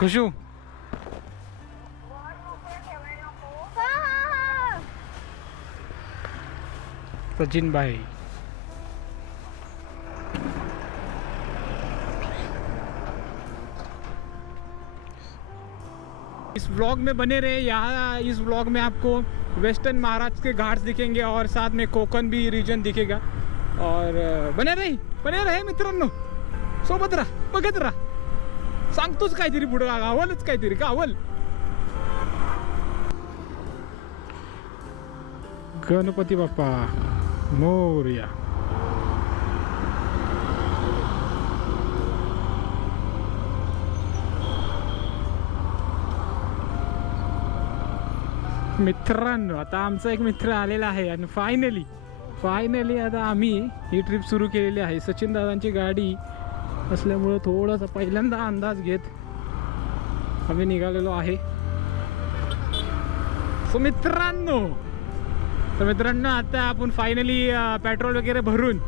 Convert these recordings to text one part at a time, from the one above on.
खुशू सचिन भाई इस व्लॉग में बने रहे। यहाँ इस व्लॉग में आपको वेस्टर्न महाराष्ट्र के घाट्स दिखेंगे और साथ में कोकण भी रीजन दिखेगा। और बने रहे मित्रांनो, सोबत राहा, बघत राहा, सांगतोच काहीतरी पुढे, गावालच काहीतरी गावल। गणपती बाप्पा मोरया। मित्रांनो आता आमचा एक मित्र आलेला आहे आणि फायनली आता आम्ही ही ट्रिप सुरू केलेली आहे। सचिन दादांची गाडी असल्यामुळं थोडासा पहिल्यांदा अंदाज घेत आम्ही निघालेलो आहे। सो मित्रांनो आता आपण फायनली पेट्रोल वगैरे भरून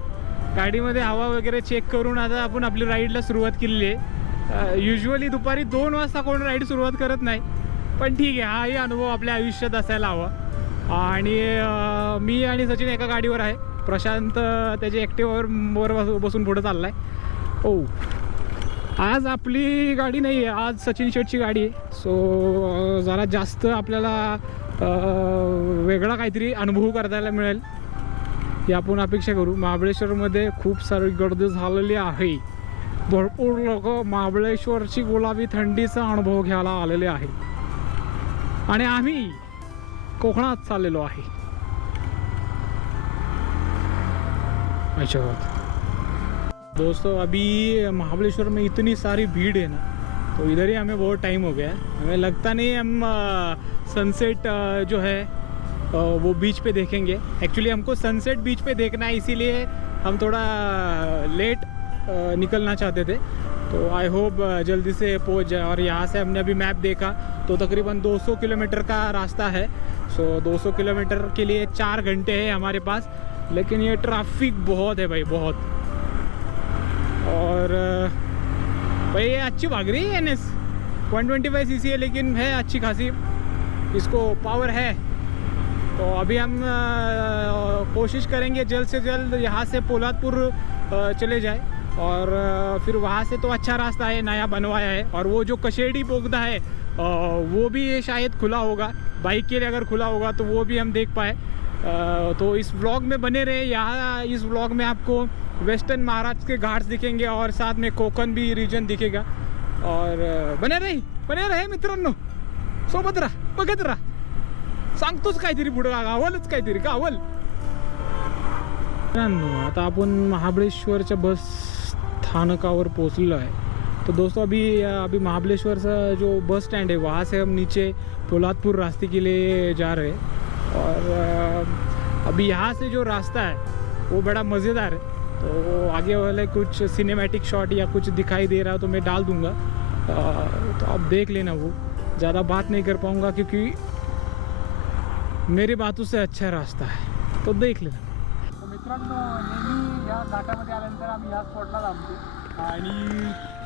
गाडीमध्ये हवा वगैरे चेक करून आता आपण आपली राईडला सुरुवात केलेली आहे। युजली दुपारी 2 वाजता कोण राईड सुरुवात करत नाही, पण ठीक आहे, हाही अनुभव आपल्या आयुष्यात असायला हवा। आणि मी आणि सचिन एका गाडीवर आहे, प्रशांत त्याच्या ॲक्टिवावर बसून पुढे चालला आहे। ओ आज आपली गाडी नाही आहे, आज सचिन शेटची गाडी आहे। सो जरा जास्त आपल्याला वेगळा काहीतरी अनुभव करायला मिळेल ही आपण अपेक्षा करू। महाबळेश्वरमध्ये खूप सारी गर्दी झालेली आहे, भरपूर लोक महाबळेश्वरची गुलाबी थंडीचा अनुभव घ्यायला आलेले आहे आणि आम्ही कोकणात चाललेलो आहे। अच्छा दोस्तों, अभी महाबलेश्वर में इतनी सारी भीड़ है ना, तो इधर ही हमें बहुत टाइम हो गया है। हमें लगता नहीं हम सनसेट जो है वो बीच पे देखेंगे। एक्चुअली हमको सनसेट बीच पे देखना है, इसीलिए हम थोड़ा लेट निकलना चाहते थे। तो आई होप जल्दी से पहुंच जाए। और यहाँ से हमने अभी मैप देखा तो तकरीबन 200 किलोमीटर का रास्ता है। सो 200 किलोमीटर के लिए 4 घंटे है हमारे पास, लेकिन ये ट्रैफिक बहुत है भाई, बहुत। और भाई ये अच्छी भाग रही है NS 125 cc है, लेकिन है अच्छी खासी, इसको पावर है। तो अभी हम कोशिश करेंगे जल्द से जल्द यहाँ से पोलादपुर चले जाए और फिर वहाँ से तो अच्छा रास्ता है, नया बनवाया है। और वो जो कशेड़ी बोगदा है वो भी शायद खुला होगा, बाइक के लिए अगर खुला होगा तो वो भी हम देख पाए। तो इस व्लॉग में बने रहे। यहाँ इस व्लॉग में आपको वेस्टर्न महाराष्ट्र के घाट्स दिखेंगे और साथ में कोकण भी रीजन दिखेगा। और बने रहे मित्रांनो, सोबत राहा, बघत राहा, सांगतोच काहीतरी पुढे, गावालच काहीतरी गावल। आता आपण महाबळेश्वरच्या बस स्थानकावर पोहोचलो है। तो दोस्तों अभी महाबलेश्वर से जो बस स्टैंड है वहाँ से हम नीचे पोलादपुर रास्ते के लिए जा रहे हैं। और अभी यहाँ से जो रास्ता है वो बड़ा मज़ेदार है। तो आगे वाले कुछ सिनेमैटिक शॉट या कुछ दिखाई दे रहा है तो मैं डाल दूँगा, तो आप देख लेना। वो ज़्यादा बात नहीं कर पाऊँगा क्योंकि मेरी बातों से अच्छा रास्ता है, तो देख लेना। तो मित्रांनो नेहमी या घाटामध्ये आल्यानंतर आम्ही या स्पॉटला थांबतो आणि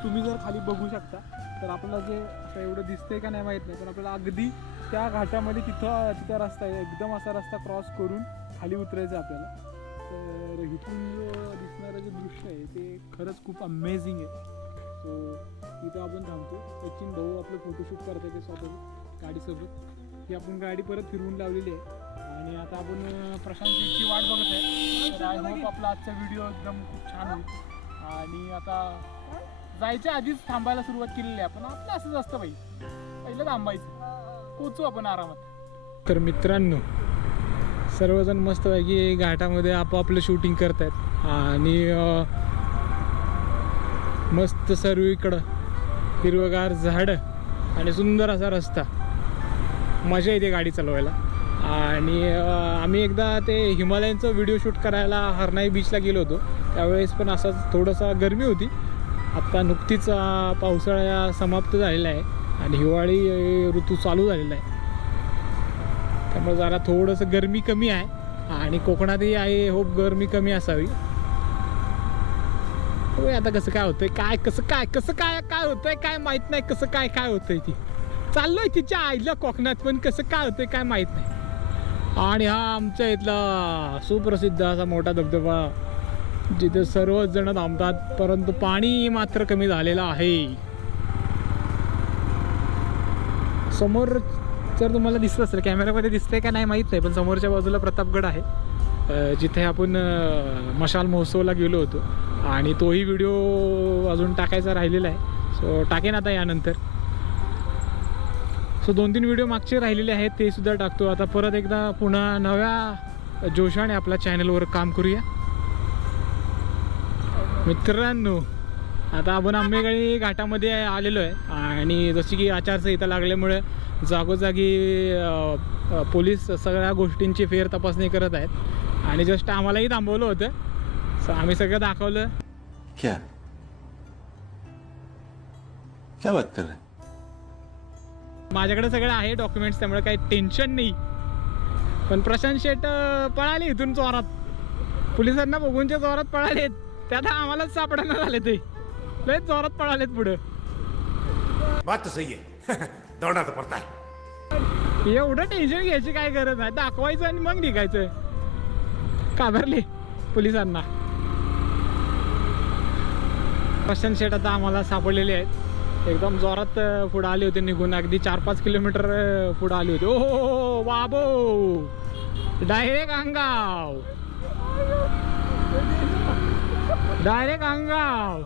तुम्ही जर खाली बघू शकता तर आपल्याला जे असं एवढं दिसतंय का नाही माहीत नाही, पण आपल्याला अगदी त्या घाटामध्ये तिथं रस्ता आहे, एकदम असा रस्ता क्रॉस करून खाली उतरायचं आपल्याला। तर इथून जो दिसणारं जे दृश्य आहे ते खरंच खूप अमेझिंग आहे। सो इथं आपण थांबतो। सचिन भाऊ आपलं फोटोशूट करतात ते स्वतः गाडीसोबत। ही आपण गाडी परत फिरवून लावलेली आहे आणि आता आपण प्रशांतची वाट बघत आहे। तर आय होप आपला आजचा व्हिडिओ एकदम खूप छान होईल। आणि आता जायच्या आधीच थांबायला सुरुवात केलेली आहे आपण, आपलं असंच असतं भाई, पहिलं थांबायचं, पोचू आपण आरामात। तर मित्रांनो सर्वजण मस्तपैकी घाटामध्ये आपापलं शूटिंग करतात आणि मस्त सर्वीकडं हिरवगार झाडं आणि सुंदर असा रस्ता, मजा येते गाडी चालवायला। आणि आम्ही एकदा ते हिमालयांचं व्हिडिओ शूट करायला हरनाई बीचला गेलो होतो, त्यावेळेस पण असाच थोडासा गरमी होती। आत्ता नुकतीच पावसाळा समाप्त झालेला आहे आणि हिवाळी ऋतू चालू झालेला आहे, त्यामुळे जरा थोडंसं गरमी कमी आहे आणि कोकणातही आहे, होप गरमी कमी असावी। होय आता कसं काय होतंय, काय कसं काय होतंय काय माहित नाही, कसं काय होतंय ती चाललोय तिच्या आईला कोकणात, पण कसं काय होतंय काय माहित नाही. आणि हा आमच्या इथला सुप्रसिद्ध असा मोठा धबधबा जिथे सर्वच जण थांबतात, परंतु पाणी मात्र कमी झालेलं आहे. समोर जर तुम्हाला दिसत असेल, कॅमेऱ्यामध्ये दिसतंय का नाही माहीत नाही, पण समोरच्या बाजूला प्रतापगड आहे, जिथे आपण मशाल महोत्सवला गेलो होतो. आणि तोही व्हिडिओ अजून टाकायचा राहिलेला आहे, सो टाकेन आता यानंतर. सो 2-3 व्हिडिओ मागचे राहिलेले आहेत, ते सुद्धा टाकतो. आता परत एकदा पुन्हा नव्या जोशाने आपल्या चॅनलवर काम करूया. मित्रांनो, आता आपण आंबेगाळी घाटामध्ये आलेलो आहे आणि जशी की आचारसंहिता लागल्यामुळे जागोजागी पोलीस सगळ्या गोष्टींची फेर तपासणी करत आहेत आणि जस्ट आम्हालाही थांबवलं होतं. सो आम्ही सगळं दाखवलं. क्या बात कर रहे? माझ्याकडे सगळं आहे डॉक्युमेंट्स, त्यामुळे काही टेन्शन नाही. पण प्रशांत शेट पळाले इथून जोरात, पोलिसांना बघूनच्या जोरात पळालेत. त्यात आम्हालाच सापडायला झाले, ते लय जोरात पळालेत पुढं. बात तो सही है. दौड़ना तो पड़ता है. एवढं टेन्शन घ्यायची काय गरज नाही, दाखवायचं आणि मग निघायचं. घाबरले पोलिसांना. प्रशांत शेट आता आम्हाला सापडलेले आहेत, एकदम जोरात पुढं आले होते निघून, अगदी 4-5 किलोमीटर पुढं आले होते. ओ बाबो, डायरेक्ट अंगाव, डायरेक्ट अंगाव.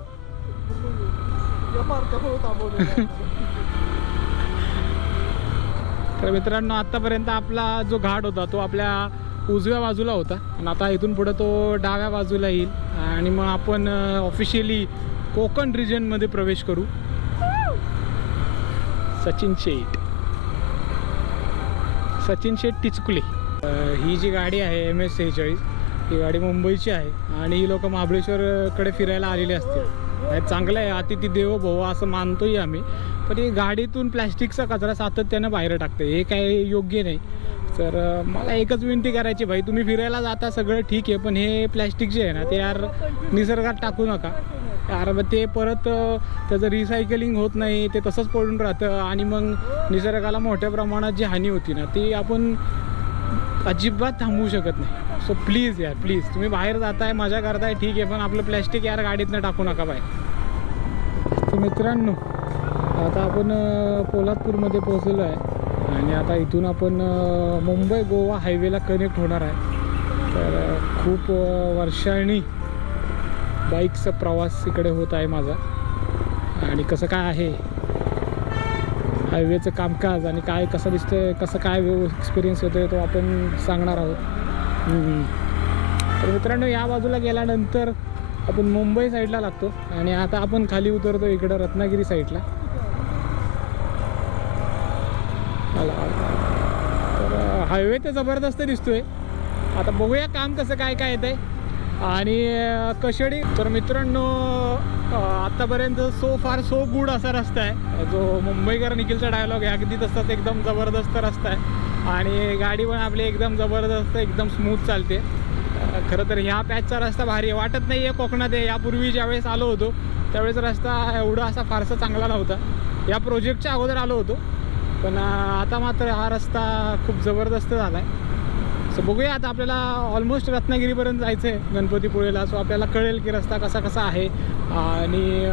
तर मित्रांनो, आतापर्यंत आपला जो घाट होता तो आपल्या उजव्या बाजूला होता आणि आता इथून पुढे तो डाव्या बाजूला येईल आणि मग आपण ऑफिशियली कोकण रिजनमध्ये प्रवेश करू. सचिन शेट टिचकुले, ही जी गाडी आहे MS46, ही गाडी मुंबईची आहे आणि ही लोक महाबळेश्वरकडे फिरायला आलेली असते. चांगलं आहे, अतिथी देवो भव असं मानतोही आम्ही, पण ही गाडीतून प्लॅस्टिकचा कचरा सातत्यानं बाहेर टाकते, हे काही योग्य नाही. तर मला एकच विनंती करायची, भाई तुम्ही फिरायला जाता सगळं ठीक आहे, पण हे प्लॅस्टिक जे आहे ना ते यार निसर्गात टाकू नका यार. ते परत त्याचं रिसायकलिंग होत नाही, ते तसंच पडून राहतं आणि मग निसर्गाला मोठ्या प्रमाणात जी हानी होती ना ती आपण अजिबात थांबवू शकत नाही. सो प्लीज यार, प्लीज तुम्ही बाहेर जाताय, मजा करताय ठीक आहे, पण आपलं प्लॅस्टिक यार गाडीतनं टाकू नका बाहेर. तर मित्रांनो, आता आपण पोलादपूरमध्ये पोहोचलो आहे आणि आता इथून आपण मुंबई गोवा हायवेला कनेक्ट होणार आहे. तर खूप वर्षांनी बाईकचा प्रवास इकडे होत आहे माझा आणि कसं काय आहे हायवेचं कामकाज आणि काय कसं दिसतंय, कसं काय एक्सपिरियन्स येतो तो आपण सांगणार आहोत. तर मित्रांनो, या बाजूला गेल्यानंतर आपण मुंबई साईडला लागतो आणि आता आपण खाली उतरतो इकडं रत्नागिरी साईडला. तर हायवे तर जबरदस्त दिसतोय. आता बघूया काम कसं काय येत आहे आणि कशेडी. तर मित्रांनो, आत्तापर्यंत सो फार सो गुड असा रस्ता आहे, जो मुंबईकर निखिलचा डायलॉग आहे अगदी तसाच एकदम जबरदस्त रस्ता आहे आणि गाडी पण आपली एकदम जबरदस्त एकदम स्मूथ चालते. खरं तर ह्या पॅचचा रस्ता भारी आहे, वाटत नाही आहे कोकणात आहे. यापूर्वी ज्यावेळेस आलो होतो त्यावेळेस रस्ता एवढा असा फारसा चांगला नव्हता, या प्रोजेक्टच्या अगोदर आलो होतो, पण आता मात्र हा रस्ता खूप जबरदस्त झाला आहे. सो बघूया, आता आपल्याला ऑलमोस्ट रत्नागिरीपर्यंत जायचं आहे गणपतीपुळेला. सो आपल्याला कळेल की रस्ता कसा आहे आणि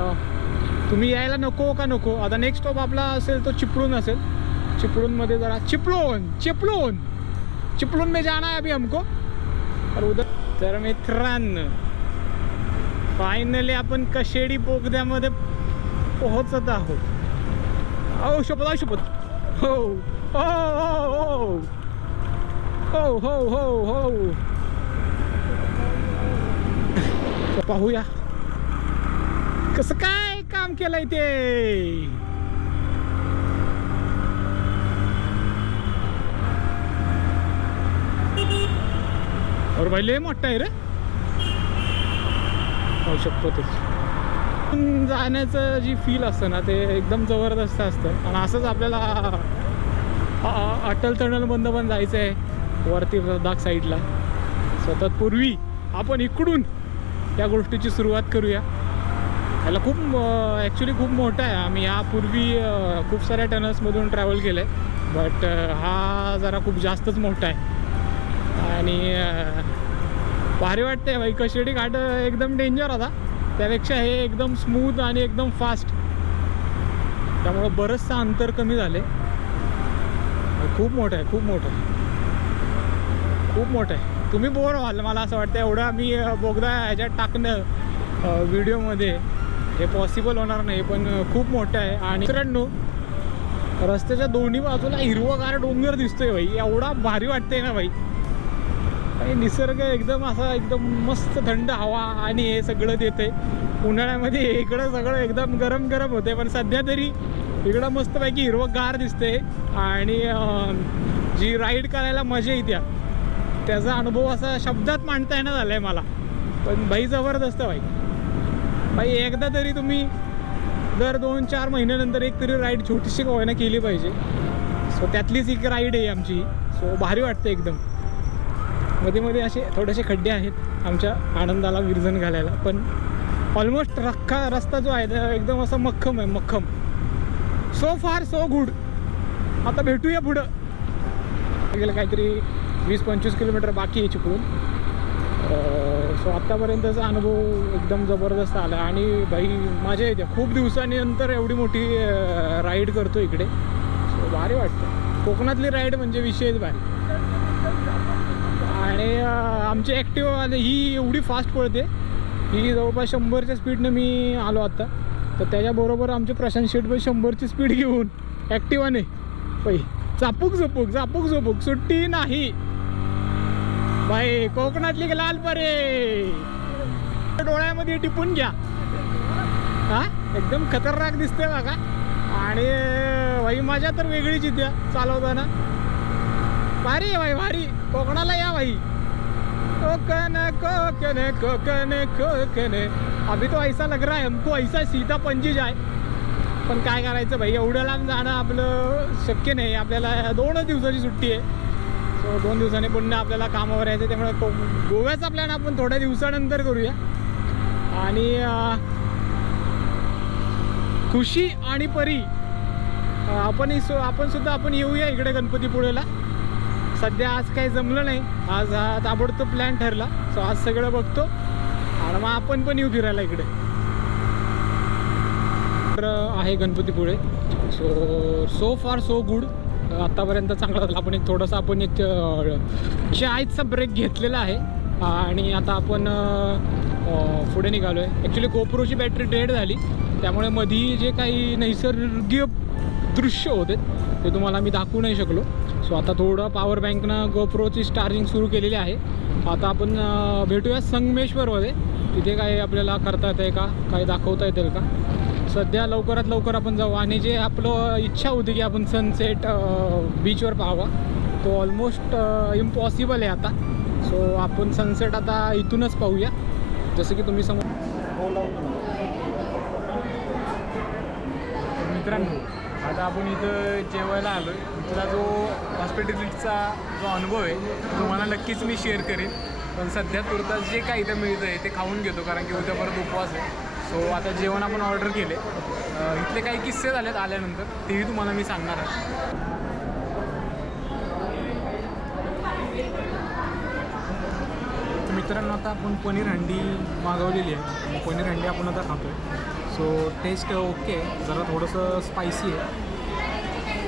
तुम्ही यायला नको का नको. आता नेक्स्ट स्टॉप आपला असेल तो चिपळूण असेल. चिपळूणमध्ये जरा चिपळूण में जाना है अभी हमको और उधर. तर मित्रांनो, फायनली आपण कशेडी बोगद्यामध्ये पोहोचत आहोत. ओ शपथ हो हो हो हो हो हो हो. पाहूया कसं काय काम केलंय ते. और भाई लय मोठा आहे रे. होऊ शकतो ते जाण्याचं जी फील असतं ना ते एकदम जबरदस्त असतं. आणि असंच आपल्याला अटल टनलमधनं पण जायचं आहे वरती लडाख साईडला. सतत पूर्वी आपण इकडून या गोष्टीची सुरुवात करूया. याला खूप ॲक्च्युली खूप मोठा आहे. आम्ही यापूर्वी खूप साऱ्या टनल्समधून ट्रॅव्हल केलं आहे, बट हा जरा खूप जास्तच मोठा आहे. आणि भारी वाटते भाई. कशेडी घाट एकदम डेंजर होता, त्यापेक्षा हे एकदम स्मूथ आणि एकदम फास्ट, त्यामुळं बरंचसं अंतर कमी झाले. खूप मोठं आहे, खूप मोठं आहे, खूप मोठं आहे. तुम्ही बोर व्हाल मला असं वाटतं. एवढं आम्ही बोगदा ह्याच्यात टाकणं व्हिडिओमध्ये हे पॉसिबल होणार नाही, पण खूप मोठं आहे. आणि मित्रांनो, रस्त्याच्या दोन्ही बाजूला हिरवगार डोंगर दिसतोय भाई. एवढा भारी वाटतंय ना भाई. आणि निसर्ग एकदम असा एकदम मस्त थंड हवा आणि हे सगळं देते. उन्हाळ्यामध्ये इकडं सगळं एकदम गरम गरम होते, पण सध्या तरी इकडं मस्तपैकी हिरवगार दिसते. आणि जी राईड करायला मजा येत्या त्याचा अनुभव असा शब्दात मांडता येणं झालं आहे मला. पण भाई जबरदस्त भाई. एकदा तरी तुम्ही दर 2-4 महिन्यानंतर एक तरी राईड छोटीशी का होईना केली पाहिजे. सो त्यातलीच एक राईड आहे आमची. सो भारी वाटते एकदम. मध्ये मध्ये असे थोडेसे खड्डे आहेत आमच्या आनंदाला विरजण घालायला, पण ऑलमोस्ट रस्ता जो आहे एकदम असा मक्खम आहे, मक्खम. सो फार सो गुड. आता भेटूया पुढं. गेलं काहीतरी 20-25 किलोमीटर बाकी आहे चिपळूण. सो आत्तापर्यंतचा अनुभव एकदम जबरदस्त आला. आणि बाई मजा येते. खूप दिवसांनंतर एवढी मोठी राईड करतो इकडे. सो भारी वाटतं. कोकणातली राईड म्हणजे विषयच भारी. आणि आमची ॲक्टिवा ही एवढी फास्ट पळते. ही जवळपास 100च्या स्पीडनं मी आलो आत्ता. तर त्याच्याबरोबर आमचे प्रशांत शेटभाई 100ची स्पीड घेऊन ॲक्टिवाने बाई चापूक झोपूक सुट्टी नाही बाई. कोकणातली लाल परे डोळ्यामध्ये टिपून घ्या. हा एकदम खतरनाक दिसते बघा. आणि भाई मजा तर वेगळीच येते चालवताना. भारी आहे भाई, भारी. कोकणाला या भाई. कोकण कोकण कोकण कोकण. अभी तो ऐसा लग रहा है हमको ऐसा सीधा पंजी जाए. पण काय करायचं भाई, एवढ्या लांब जाणं आपलं शक्य नाही. आपल्याला 2 दिवसाची सुट्टी आहे. सो 2 दिवसांनी पुन्हा आपल्याला कामावर यायचं. त्यामुळे गोव्याचा प्लॅन आपण थोड्या दिवसानंतर करूया. आणि खुशी आणि परी आपण सुद्धा येऊया इकडे गणपतीपुळेला. सध्या आज काही जमलं नाही. आज हा ताबडतोब प्लॅन ठरला. सो आज सगळं बघतो आणि मग आपण पण येऊ फिरायला इकडे. तर आहे गणपतीपुळे. सो फार सो गुड. आत्तापर्यंत चांगला झाला. आपण एक चायचा ब्रेक घेतलेला आहे. आणि आता आपण पुढे निघालो आहे. ॲक्च्युली गोप्रोची बॅटरी डेड झाली, त्यामुळे मधी जे काही नैसर्गिक दृश्य होते ते तुम्हाला मी दाखवू नाही शकलो. सो आता थोडं पॉवर बँकनं गोप्रोची चार्जिंग सुरू केलेली आहे. आता आपण भेटूया संगमेश्वरमध्ये. तिथे काय आपल्याला करता येतं का, काय दाखवता येतील का. सध्या लवकरात लवकर आपण जाऊ. आणि जे आपलं इच्छा होती की आपण सनसेट बीचवर पाहावा, तो ऑलमोस्ट इम्पॉसिबल आहे आता. सो आपण सनसेट आता इथूनच पाहूया. जसं की तुम्ही मित्रांनो, आता आपण इथं जेवायला आलो आहे. तुला जो हॉस्पिटॅलिटीचा जो अनुभव आहे तो मला नक्कीच मी शेअर करेन. पण सध्या तुर्तास जे काही इथं मिळतं आहे ते खाऊन घेतो, कारण की उद्या परत उपवास आहे. सो आता जेवण आपण ऑर्डर केले. इथले काही किस्से झालेत आल्यानंतर, तेही तुम्हाला मी सांगणार आहे. मित्रांनो, आता आपण पनीर हंडी मागवलेली आहे. पनीर हंडी आपण आता खातो आहे. सो टेस्ट ओके, जरा थोडंसं स्पायसी आहे.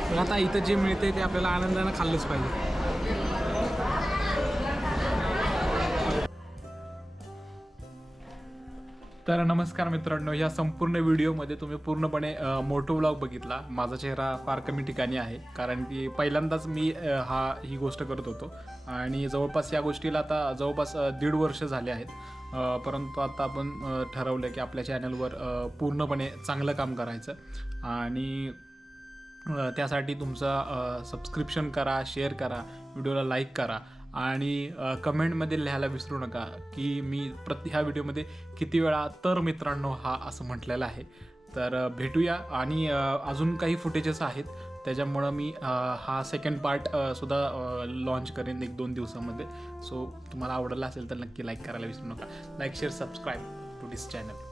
पण आता इथं जे मिळते ते आपल्याला आनंदानं खाल्लंच पाहिजे. तर नमस्कार मित्रांनो, या संपूर्ण व्हिडिओमध्ये तुम्ही पूर्णपणे मोटो व्लॉग बघितला. माझा चेहरा फार कमी ठिकाणी आहे, कारण की पहिल्यांदाच मी ही गोष्ट करत होतो. आणि जवळपास या गोष्टीला आता जवळपास 1.5 वर्ष झाले आहेत. परंतु आता आपण ठरवलं की आपल्या चॅनलवर पूर्णपणे चांगलं काम करायचं. आणि त्यासाठी तुमचा सबस्क्रिप्शन करा, शेअर करा, व्हिडिओला लाईक करा. आणि कमेंटमध्ये लिहायला विसरू नका की मी ह्या व्हिडिओमध्ये किती वेळा तर मित्रांनो हा असं म्हटलेलं आहे. तर भेटूया. आणि अजून काही फुटेजेस आहेत, त्याच्यामुळं मी हा सेकंड पार्ट सुद्धा लॉन्च करेन 1-2 दिवसामध्ये. सो तुम्हाला आवडला असेल तर नक्की लाईक करायला विसरू नका. Like, share, subscribe to this channel.